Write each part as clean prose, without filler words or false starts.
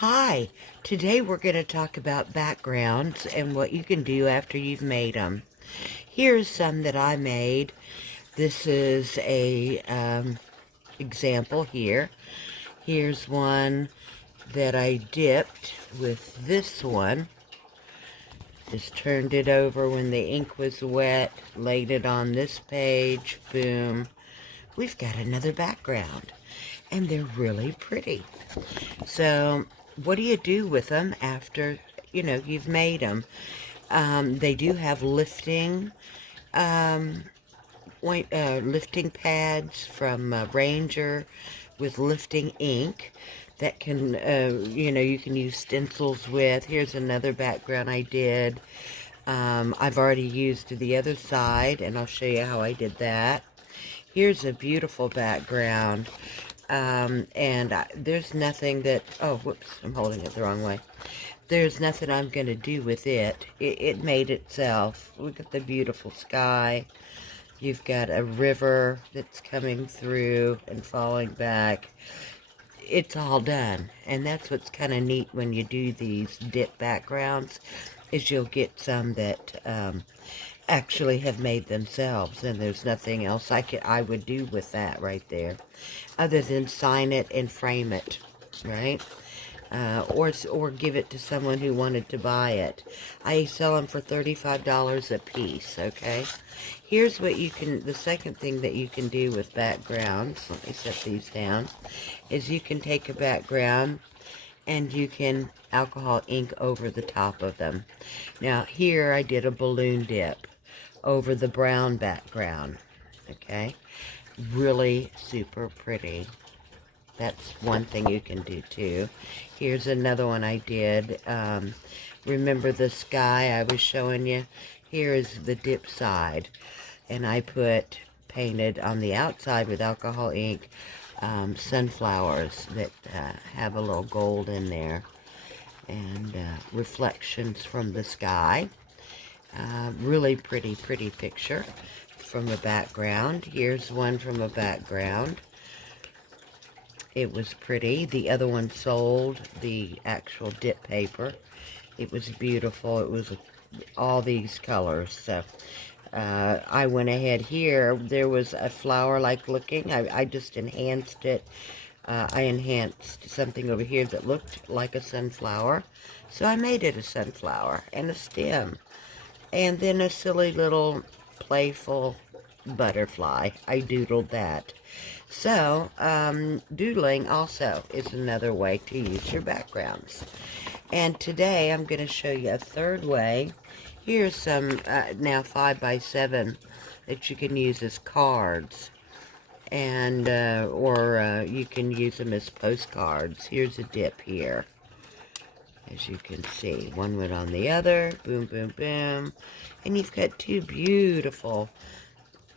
Hi, today we're going to talk about backgrounds and what you can do after you've made them. Here's some that I made. This is a example here. Here's one that I dipped with this one. Just turned it over when the ink was wet, laid it on this page, boom. We've got another background, and they're really pretty. So what do you do with them after, you've made them? They do have lifting pads from Ranger with lifting ink that can, you can use stencils with. Here's another background I did. I've already used the other side, and I'll show you how I did that. Here's a beautiful background. There's nothing that, oh, whoops, I'm holding it the wrong way. There's nothing I'm going to do with it. It made itself. Look at the beautiful sky. You've got a river that's coming through and falling back. It's all done. And that's what's kind of neat when you do these dip backgrounds, is you'll get some that actually have made themselves, and there's nothing else I would do with that right there other than sign it and frame it, right? Or give it to someone who wanted to buy it. I sell them for $35 a piece, okay? Here's what you can, the second thing that you can do with backgrounds, let me set these down, is you can take a background and you can alcohol ink over the top of them. Now here I did a balloon dip over the brown background, okay? Really super pretty. That's one thing you can do too. Here's another one I did. Remember the sky I was showing you? Here is the dip side. And I painted on the outside with alcohol ink sunflowers that have a little gold in there. And reflections from the sky. Really pretty picture from a background. Here's one from a background. It was pretty. The other one sold the actual dip paper. It was beautiful. It was all these colors. So I went ahead here. There was a flower-like looking. I just enhanced it. I enhanced something over here that looked like a sunflower. So I made it a sunflower and a stem. And then a silly little playful butterfly. I doodled that. So, doodling also is another way to use your backgrounds. And today I'm going to show you a third way. Here's some now 5x7 that you can use as cards. And, or you can use them as postcards. Here's a dip here. As you can see, one went on the other, boom, boom, boom. And you've got two beautiful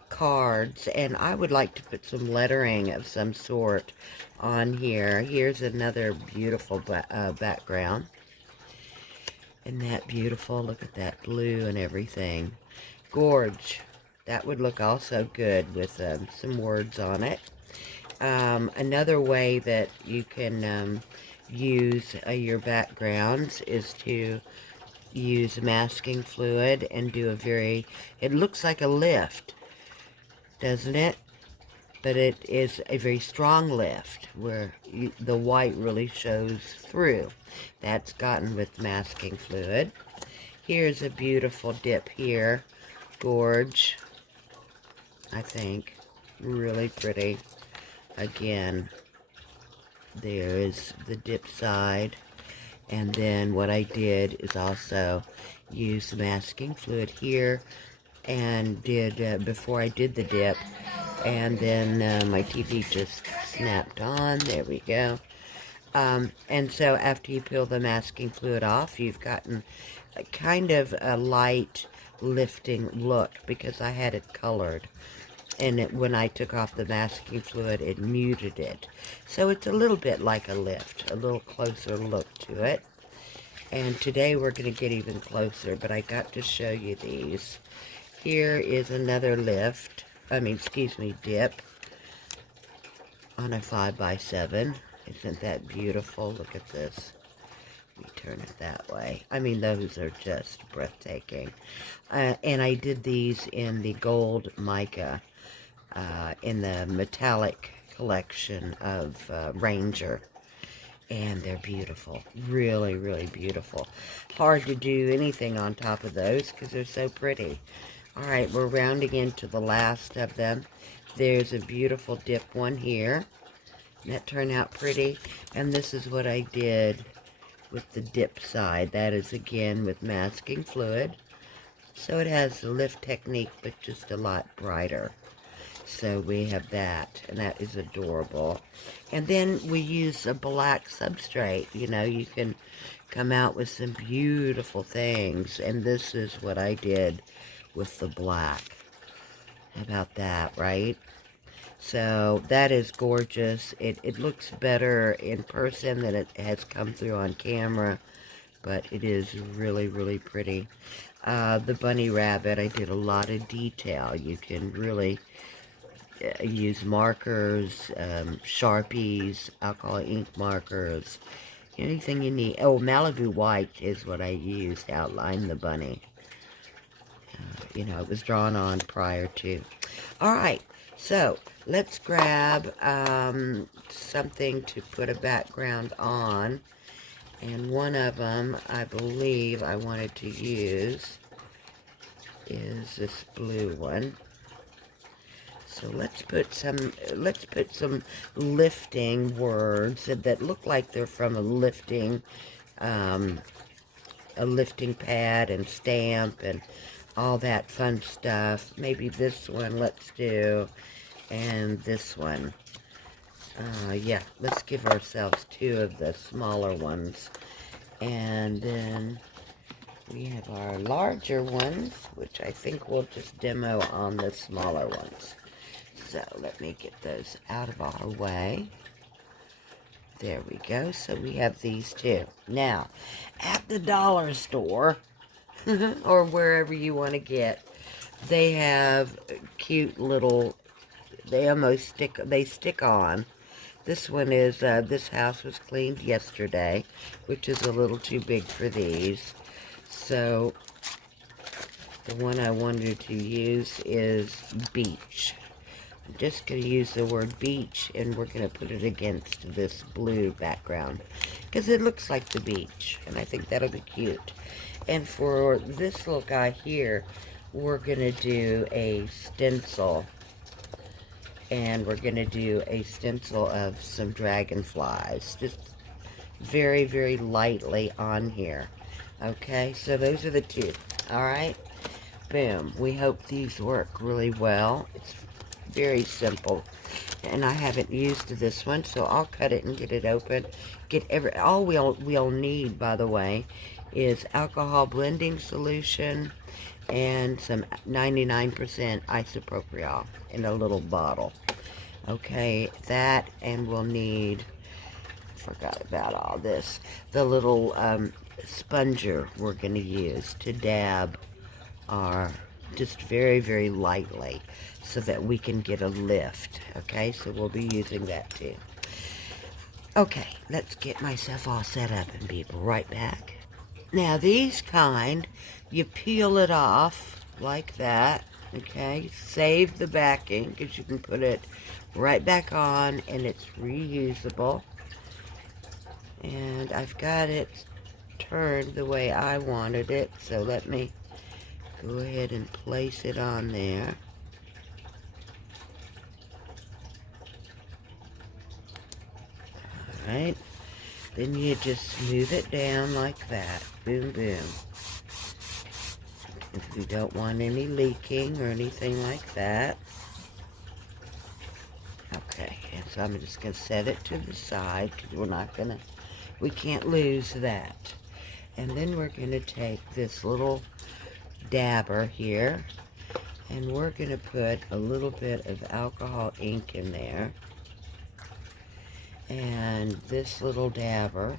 cards, and I would like to put some lettering of some sort on here. Here's another beautiful background. Isn't that beautiful? Look at that blue and everything. Gorge. That would look also good with some words on it. Another way that you can use your backgrounds is to use masking fluid and do it looks like a lift, doesn't it? But it is a very strong lift where the white really shows through. That's gotten with masking fluid. Here's a beautiful dip here. Gorge, I think. Really pretty. Again, there is the dip side. And then what I did is also use masking fluid here and did, before I did the dip, and then my TV just snapped on. There we go. And so after you peel the masking fluid off, you've gotten a kind of a light lifting look because I had it colored. And when I took off the masking fluid, it muted it. So it's a little bit like a lift, a little closer look to it. And today we're going to get even closer, but I got to show you these. Here is another dip on a 5x7. Isn't that beautiful? Look at this. me turn it that way. I mean, those are just breathtaking. And I did these in the gold mica, in the metallic collection of Ranger. And they're beautiful. Really, really beautiful. Hard to do anything on top of those because they're so pretty. Alright, we're rounding into the last of them. There's a beautiful dip one here. That turned out pretty. And this is what I did with the dip side. That is, again, with masking fluid. So it has the lift technique, but just a lot brighter. So we have that, and that is adorable. And then we use a black substrate. You know, you can come out with some beautiful things. And this is what I did with the black. How about that, right? So that is gorgeous. It looks better in person than it has come through on camera, but it is really, really pretty. The bunny rabbit, I did a lot of detail. You can really use markers, Sharpies, alcohol ink markers, anything you need. Oh, Malibu white is what I used to outline the bunny. You know, it was drawn on prior to. All right, so let's grab something to put a background on. And one of them, I believe I wanted to use, is this blue one. So let's put some lifting words that look like they're from a lifting pad and stamp and all that fun stuff. Maybe this one let's do, and this one. Yeah, let's give ourselves two of the smaller ones. And then we have our larger ones, which I think we'll just demo on the smaller ones. So let me get those out of our way. There we go. So we have these two. Now, at the dollar store, or wherever you want to get, they have cute little, they stick on. This one is, this house was cleaned yesterday, which is a little too big for these. So, the one I wanted to use is beach. I'm just going to use the word beach, and we're going to put it against this blue background, because it looks like the beach, and I think that'll be cute. And for this little guy here, we're going to do a stencil. And we're going to do a stencil of some dragonflies. Just very, very lightly on here. Okay, so those are the two. Alright? Boom. We hope these work really well. It's very simple. And I haven't used this one, so I'll cut it and get it open. All we'll need, by the way, is alcohol blending solution and some 99% isopropyl in a little bottle. Okay, that, and we'll need, forgot about all this, the little sponger we're going to use to dab our, just very, very lightly, so that we can get a lift. Okay, so we'll be using that too. Okay, let's get myself all set up and be right back. Now these kind, you peel it off like that, okay? Save the backing, because you can put it right back on, and it's reusable. And I've got it turned the way I wanted it, so let me go ahead and place it on there. Alright, then you just smooth it down like that. Boom, boom. If you don't want any leaking or anything like that. Okay, and so I'm just going to set it to the side, because we can't lose that. And then we're going to take this little dabber here, and we're going to put a little bit of alcohol ink in there. And this little dabber,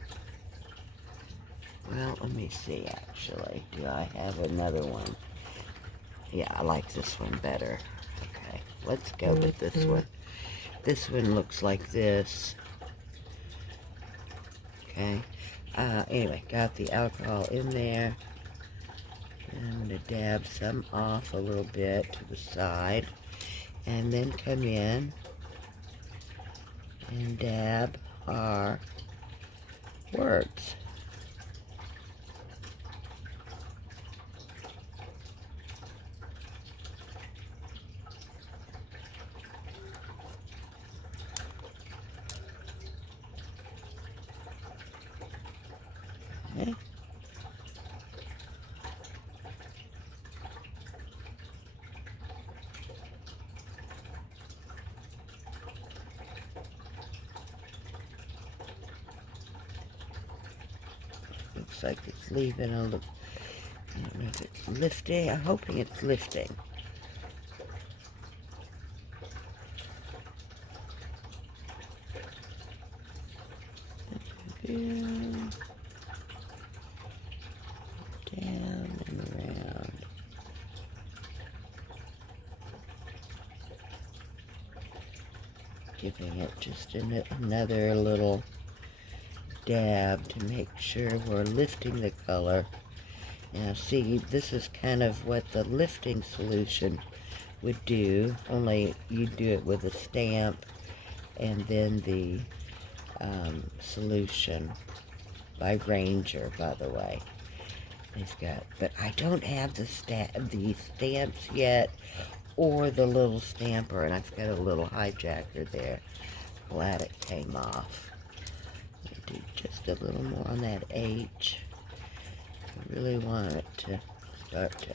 well, let me see, actually. Do I have another one? Yeah, I like this one better. Okay, let's go with this one. This one looks like this. Okay, Anyway, got the alcohol in there. And I'm going to dab some off a little bit to the side. And then come in and dab our words. Okay. Looks like it's leaving a little, I don't know if it's lifting. I'm hoping it's lifting. Down and around. Giving it just another little dab to make sure we're lifting the color. Now see, this is kind of what the lifting solution would do, only you do it with a stamp and then the solution by Ranger, by the way. It's got, but I don't have the stamps yet, or the little stamper, and I've got a little hijacker there. Glad it came off. Do just a little more on that H. I really want it to start to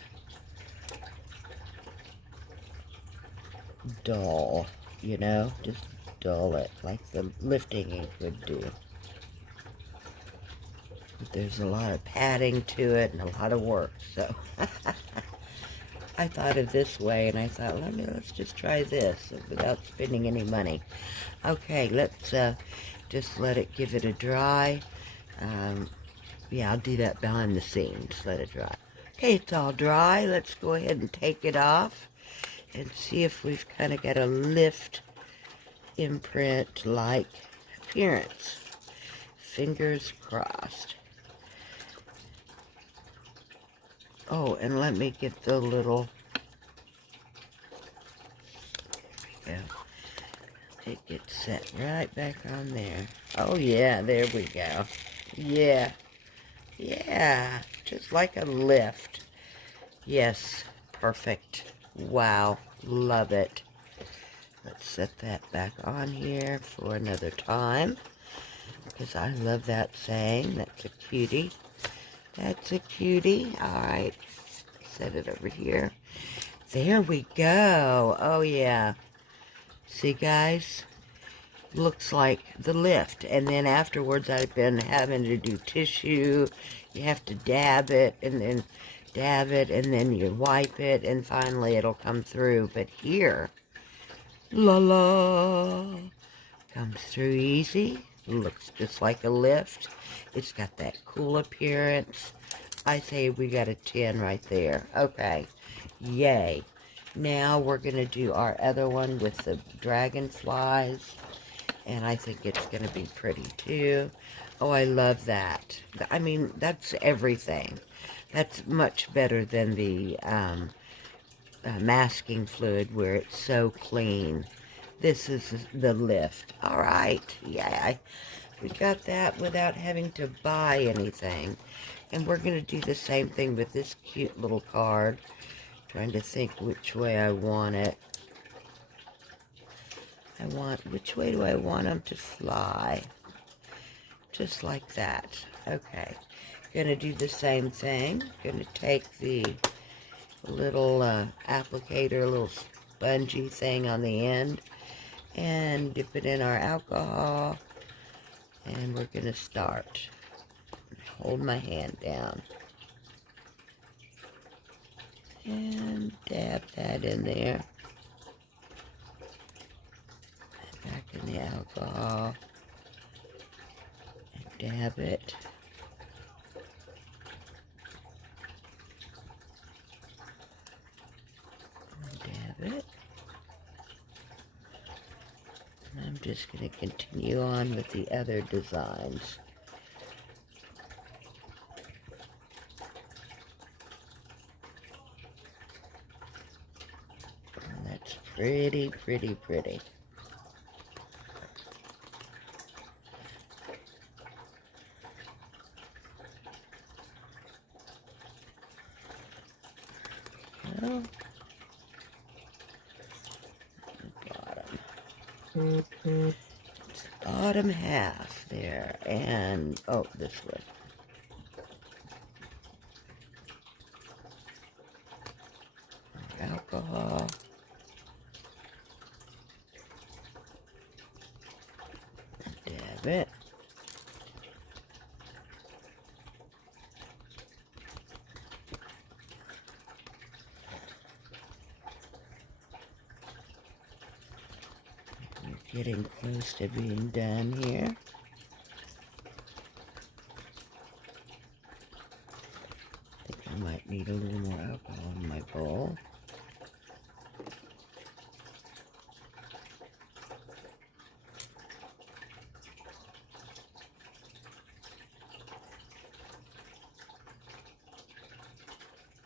dull, you know, just dull it like the lifting ink would do. But there's a lot of padding to it and a lot of work, so I thought of this way, and I thought, let's just try this without spending any money. Okay, let's just let it give it a dry. Yeah, I'll do that behind the scenes, let it dry. Okay, it's all dry. Let's go ahead and take it off and see if we've kind of got a lift imprint-like appearance. Fingers crossed. Oh, and let me get the little, there we go. It gets set right back on there. Oh yeah, there we go. Yeah, yeah, just like a lift. Yes, perfect. Wow, love it. Let's set that back on here for another time, because I love that saying. That's a cutie. That's a cutie. All right, set it over here. There we go. Oh yeah. See, guys? Looks like the lift. And then afterwards, I've been having to do tissue. You have to dab it, and then dab it, and then you wipe it, and finally it'll come through. But here, la la, comes through easy. Looks just like a lift. It's got that cool appearance. I say we got a 10 right there. Okay, yay. Now we're going to do our other one with the dragonflies, and I think it's going to be pretty too. Oh, I love that. I mean, that's everything. That's much better than the masking fluid where it's so clean. This is the lift. All right, yeah, we got that without having to buy anything. And we're going to do the same thing with this cute little card. Trying to think which way I want it. Which way do I want them to fly? Just like that. Okay. Gonna do the same thing. Gonna take the little applicator, little spongy thing on the end, and dip it in our alcohol. And we're gonna start. Hold my hand down. And dab that in there. And back in the alcohol. And dab it. And dab it. And I'm just going to continue on with the other designs. pretty, pretty, pretty. Well, bottom. Bottom half there, and oh, this one. Alcohol. Dab it. We're getting close to being done here. I think I might need a little more alcohol in my bowl.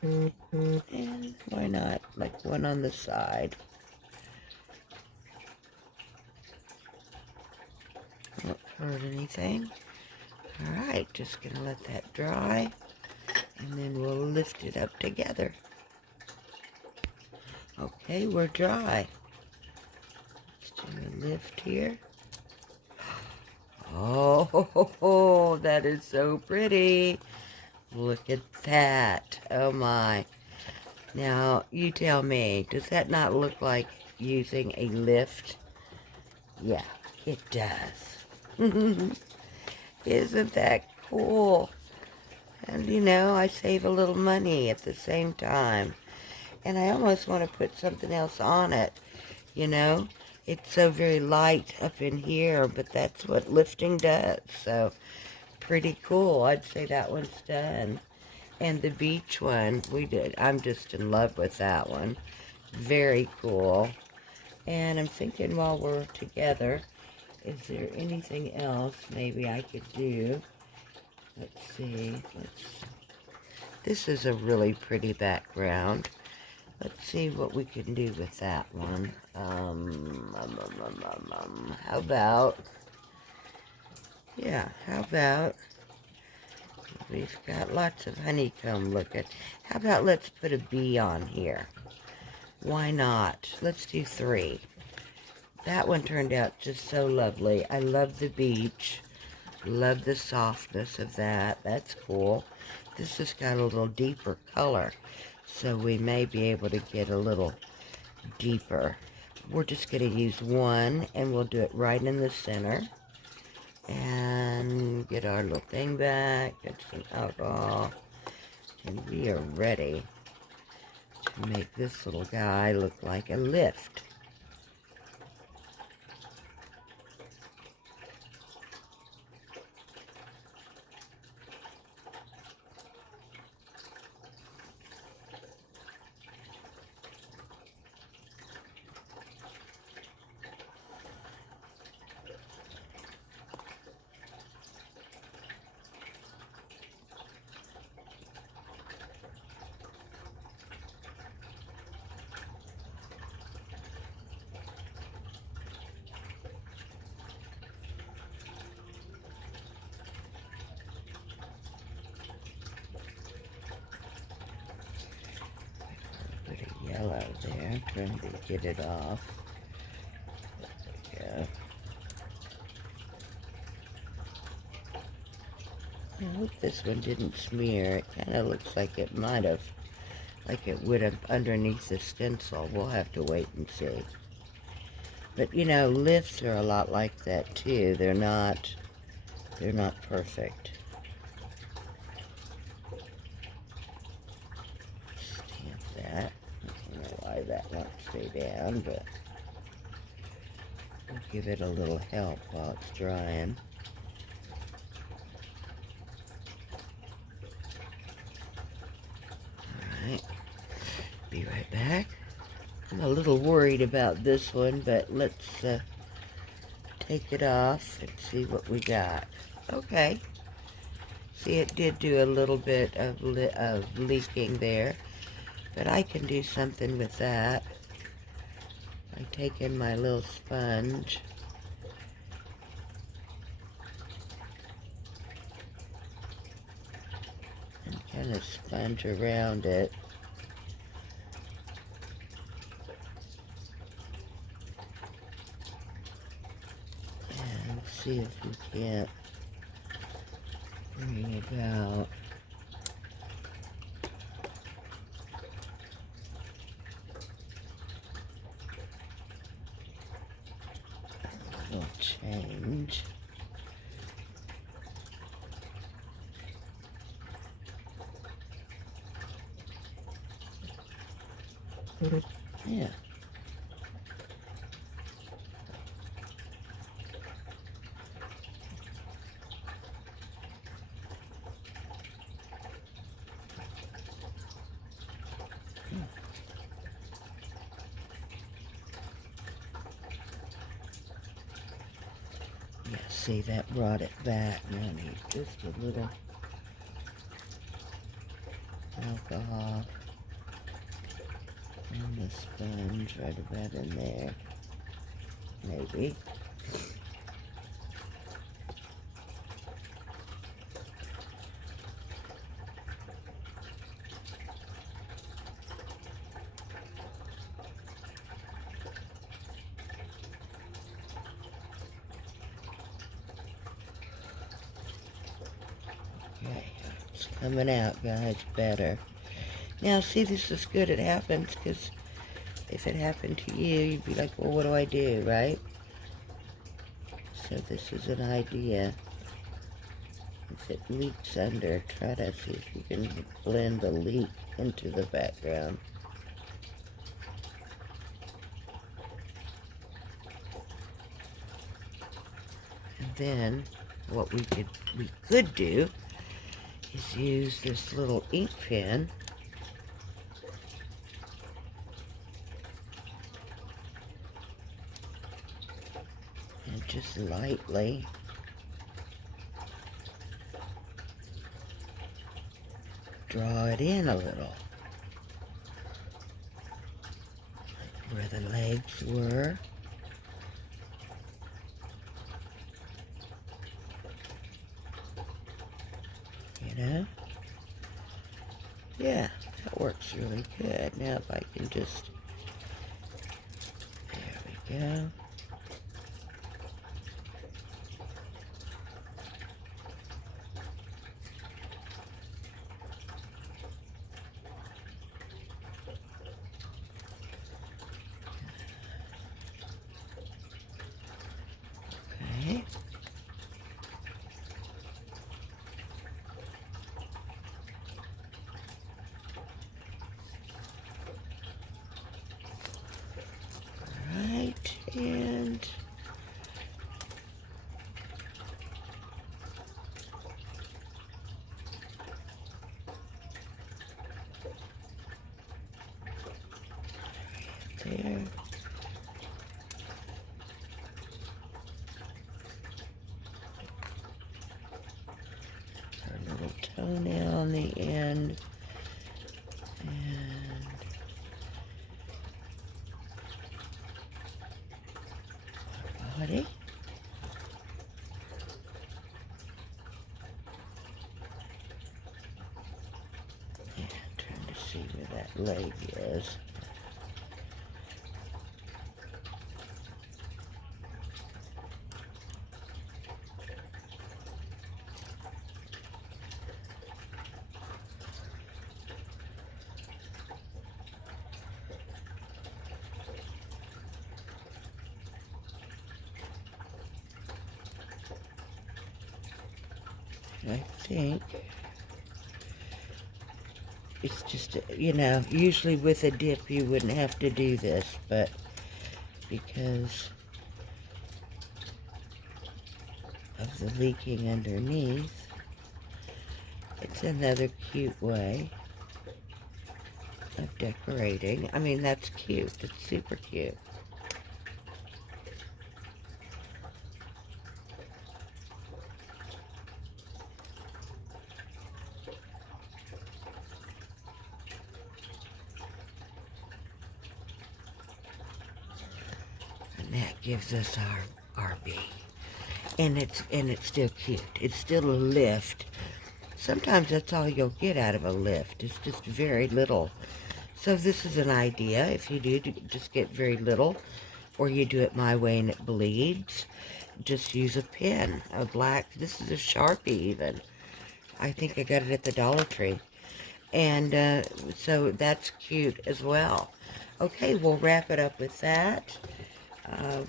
And why not, like one on the side. Won't hurt anything. Alright, just gonna let that dry, and then we'll lift it up together. Okay, we're dry. Let's do a lift here. Oh, that is so pretty. Look at that. Oh my. Now, you tell me, does that not look like using a lift? Yeah, it does. Isn't that cool? And you know, I save a little money at the same time. And I almost want to put something else on it, you know? It's so very light up in here, but that's what lifting does. So, pretty cool. I'd say that one's done. And the beach one, we did. I'm just in love with that one. Very cool. And I'm thinking while we're together, is there anything else maybe I could do? Let's see. This is a really pretty background. Let's see what we can do with that one. How about, yeah, how about, we've got lots of honeycomb looking. How about let's put a bee on here? Why not? Let's do 3. That one turned out just so lovely. I love the beach. Love the softness of that. That's cool. This has got a little deeper color, so we may be able to get a little deeper. We're just going to use one, and we'll do it right in the center. And get our little thing back. Get some alcohol. And we are ready to make this little guy look like a lift. Yellow there, trying to get it off. There we go. I hope this one didn't smear. It kind of looks like it might have, like it would have underneath the stencil. We'll have to wait and see. But you know, lifts are a lot like that too. They're not perfect. Stamp that. I don't know why that won't stay down, but we'll give it a little help while it's drying. Alright, be right back. I'm a little worried about this one, but let's take it off and see what we got. Okay. See, it did do a little bit of leaking there, but I can do something with that. I take in my little sponge and kind of sponge around it. And see if we can't bring it out. A little change. Yeah. Yeah, see, that brought it back. Now I need just a little alcohol on the sponge right about in there. Maybe. Okay, it's coming out, guys, better. Now, see, this is good it happens, because if it happened to you, you'd be like, well, what do I do, right? So this is an idea. If it leaks under, try to see if you can blend the leak into the background. And then, what we could do is use this little ink pen and just lightly draw it in a little where the legs were. You know? Yeah, that works really good. Now if I can just, there we go. Okay. Right, and there. Our little toenail on the end. And our body. Yeah, trying to see where that leg is. I think it's just, you know, usually with a dip you wouldn't have to do this, but because of the leaking underneath, it's another cute way of decorating. I mean, that's cute. It's super cute. that gives us our B. And it's still cute. It's still a lift. Sometimes that's all you'll get out of a lift. It's just very little. So this is an idea. If you do just get very little, or you do it my way and it bleeds, just use a pen, a black, this is a Sharpie even. I think I got it at the Dollar Tree. And so that's cute as well. Okay, we'll wrap it up with that.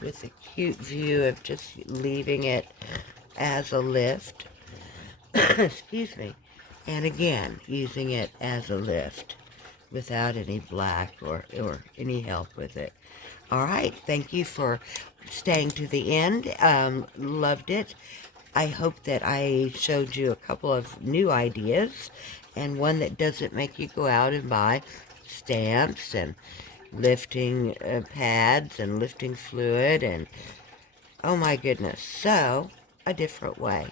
With a cute view of just leaving it as a lift. Excuse me. And again, using it as a lift without any black or any help with it. All right, thank you for staying to the end. Loved it. I hope that I showed you a couple of new ideas and one that doesn't make you go out and buy stamps and lifting pads and lifting fluid and, oh my goodness, so a different way.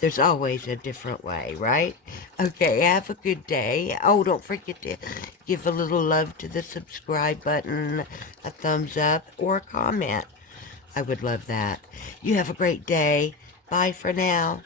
There's always a different way, right? Okay, have a good day. Oh, don't forget to give a little love to the subscribe button, a thumbs up, or a comment. I would love that. You have a great day. Bye for now.